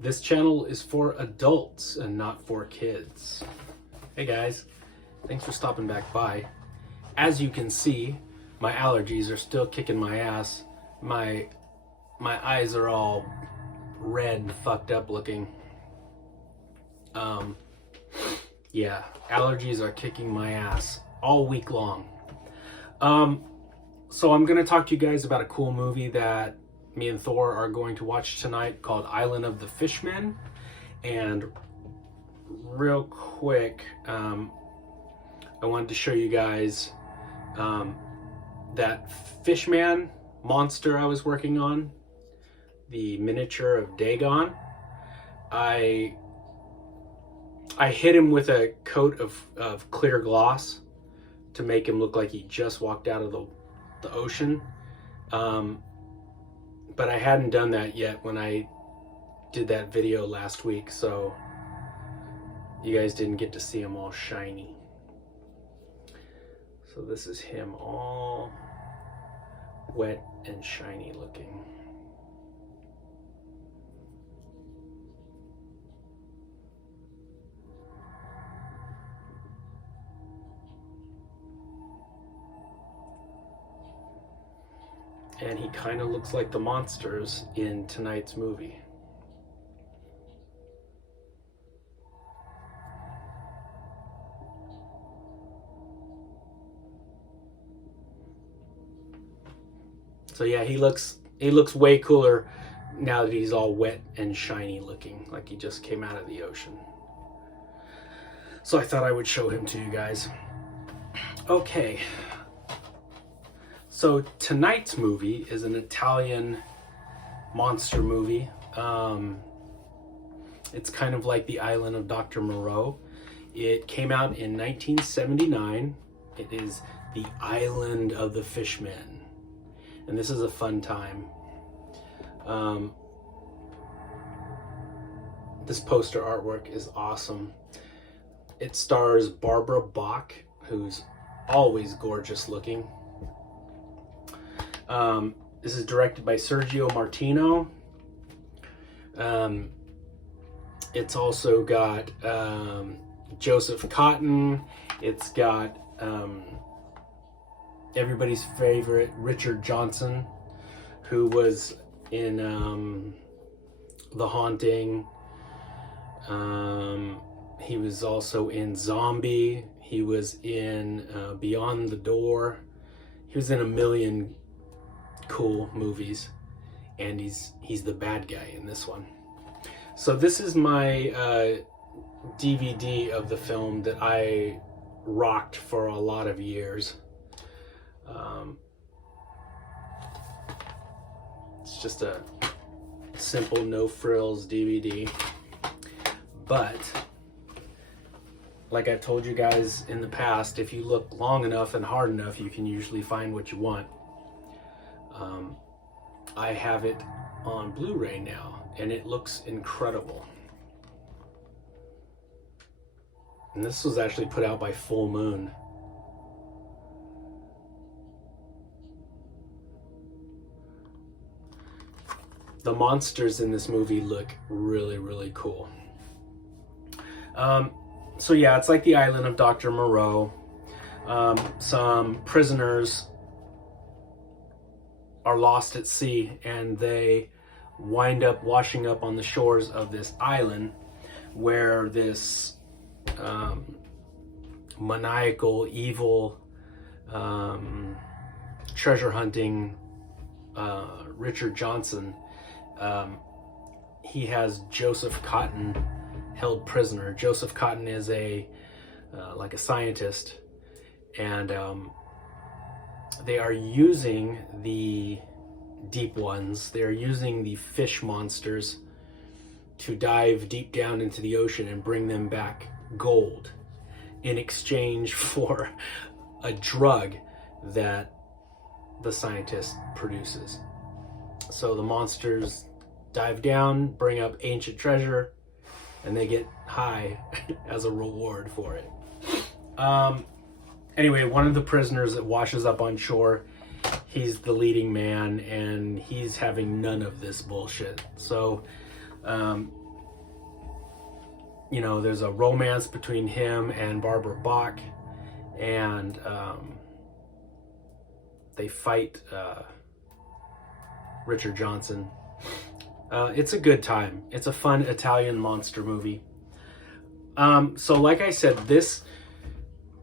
This channel is for adults and not for kids. Hey guys, thanks for stopping back by. As you can see, my allergies are still kicking my ass. My eyes are all red and fucked up looking. Yeah, allergies are kicking my ass all week long. So I'm gonna talk to you guys about a cool movie that me and Thor are going to watch tonight called Island of the Fishmen. And real quick, I wanted to show you guys that Fishman monster I was working on, the miniature of Dagon. I hit him with a coat of clear gloss to make him look like he just walked out of the ocean. But I hadn't done that yet when I did that video last week, so you guys didn't get to see him all shiny. So this is him all wet and shiny looking. And he kind of looks like the monsters in tonight's movie. So yeah, he looks way cooler now that he's all wet and shiny looking, like he just came out of the ocean. So I thought I would show him to you guys. Okay. So tonight's movie is an Italian monster movie. It's kind of like The Island of Dr. Moreau. It came out in 1979. It is The Island of the Fishmen. And this is a fun time. This poster artwork is awesome. It stars Barbara Bach, who's always gorgeous looking. This is directed by Sergio Martino. It's also got Joseph Cotton. It's got everybody's favorite Richard Johnson, who was in The Haunting. He was also in Zombie. He was in Beyond the Door. He was in a million cool movies, and he's the bad guy in this one. So this is my DVD of the film that I rocked for a lot of years. It's just a simple no frills DVD, but like I've told you guys in the past, if you look long enough and hard enough, you can usually find what you want. I have it on Blu-ray now, and it looks incredible. And this was actually put out by Full Moon. The monsters in this movie look really, really cool. So yeah, it's like The Island of Dr. Moreau. Some prisoners are lost at sea, and they wind up washing up on the shores of this island where this maniacal, evil, treasure hunting Richard Johnson, he has Joseph Cotton held prisoner. Joseph Cotton is like a scientist, and they are using the deep ones. They're using the fish monsters to dive deep down into the ocean and bring them back gold in exchange for a drug that the scientist produces. So the monsters dive down, bring up ancient treasure, and they get high as a reward for it. Anyway, one of the prisoners that washes up on shore, he's the leading man, and he's having none of this bullshit. So you know, there's a romance between him and Barbara Bach, and they fight Richard Johnson. It's a good time. It's a fun Italian monster movie. So like I said, this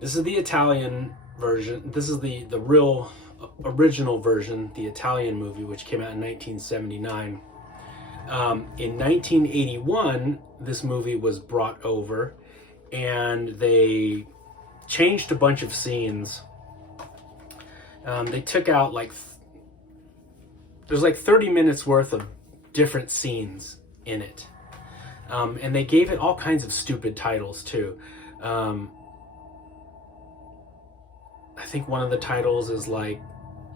is the Italian version. This is the real original version, the Italian movie, which came out in 1979. In 1981, this movie was brought over, and they changed a bunch of scenes. They took out there's like 30 minutes worth of different scenes in it. And they gave it all kinds of stupid titles too. I think one of the titles is like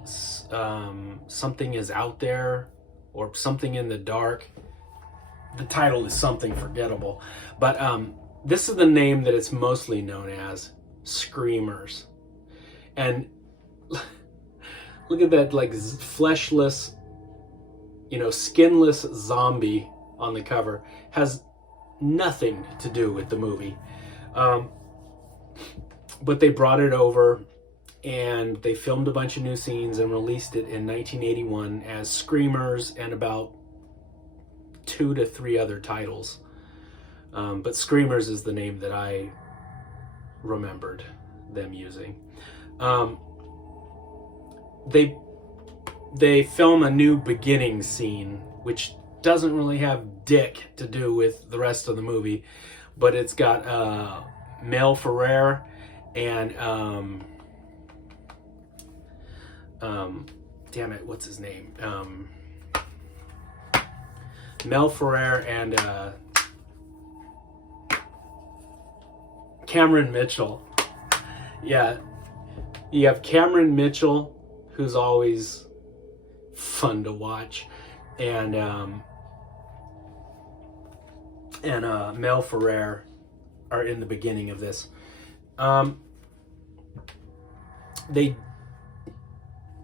something is out there, or something in the dark. The title is something forgettable, but this is the name that it's mostly known as, Screamers. And look at that, like, fleshless, you know, skinless zombie on the cover. Has nothing to do with the movie. But they brought it over, and they filmed a bunch of new scenes and released it in 1981 as Screamers, and about 2 to 3 other titles. But Screamers is the name that I remembered them using. They film a new beginning scene, which doesn't really have dick to do with the rest of the movie, but it's got Mel Ferrer and damn it, what's his name? Mel Ferrer and Cameron Mitchell. Yeah, you have Cameron Mitchell, who's always fun to watch, and Mel Ferrer are in the beginning of this.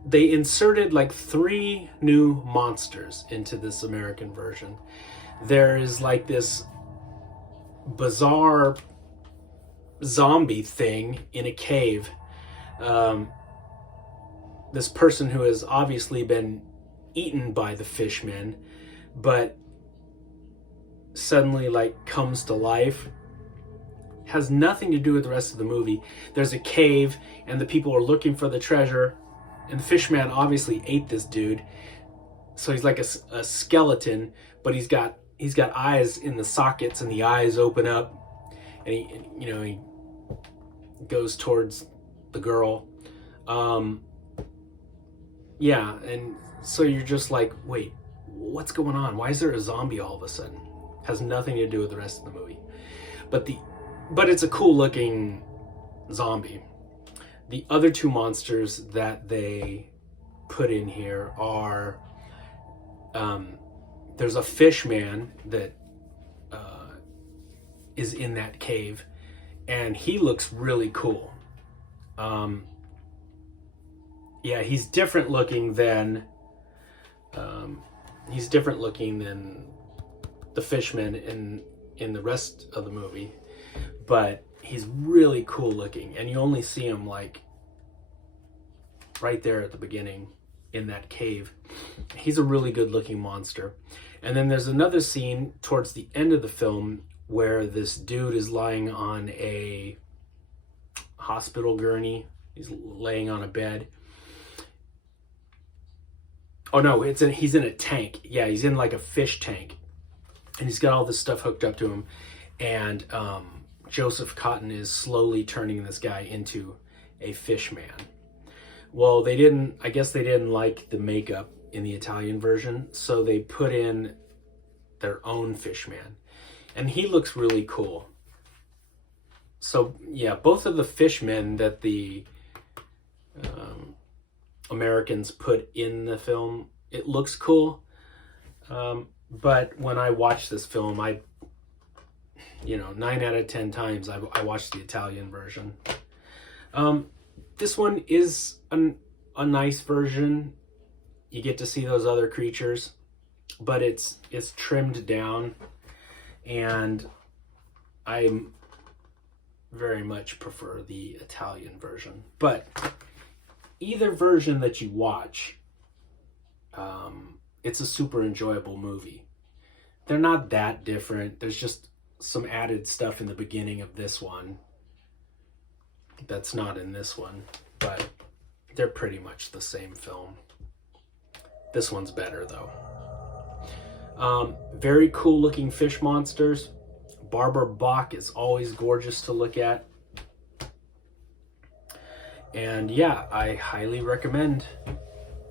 They inserted like 3 new monsters into this American version. There is like this bizarre zombie thing in a cave. This person who has obviously been eaten by the Fishmen, but suddenly like comes to life. Has nothing to do with the rest of the movie. There's a cave, and the people are looking for the treasure, and the Fishman obviously ate this dude, so he's like a skeleton, but he's got eyes in the sockets, and the eyes open up, and he goes towards the girl. Yeah, and so you're just like, wait, what's going on? Why is there a zombie all of a sudden? Has nothing to do with the rest of the movie. But it's a cool looking zombie. The other 2 monsters that they put in here are, there's a Fishman that is in that cave, and he looks really cool. Yeah, he's different looking than the Fishmen in the rest of the movie, but he's really cool looking, and you only see him like right there at the beginning in that cave. He's a really good looking monster. And then there's another scene towards the end of the film where this dude is lying on a hospital gurney. He's laying on a bed. Oh no, he's in a tank. Yeah, he's in like a fish tank, and he's got all this stuff hooked up to him, and Joseph Cotton is slowly turning this guy into a fish man. Well, I guess they didn't like the makeup in the Italian version, so they put in their own fish man, and he looks really cool. So yeah, both of the fishmen that the Americans put in the film, it looks cool. But when I watched this film, 9 out of 10 times I watched the Italian version. This one is a nice version. You get to see those other creatures, but it's trimmed down, and I very much prefer the Italian version. But either version that you watch, it's a super enjoyable movie. They're not that different. There's just some added stuff in the beginning of this one that's not in this one, but they're pretty much the same film. This one's better though. Very cool looking fish monsters. Barbara Bach is always gorgeous to look at. And yeah, I highly recommend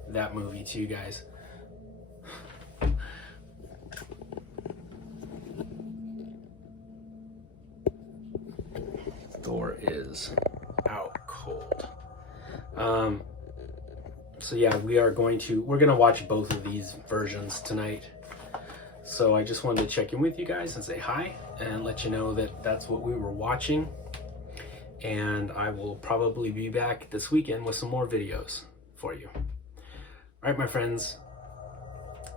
that movie to you guys. Thor is out cold. So yeah, we're gonna watch both of these versions tonight. So I just wanted to check in with you guys and say hi and let you know that that's what we were watching. And I will probably be back this weekend with some more videos for you. All right, my friends,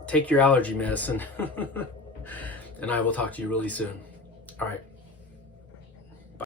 take your allergy medicine and I will talk to you really soon. All right.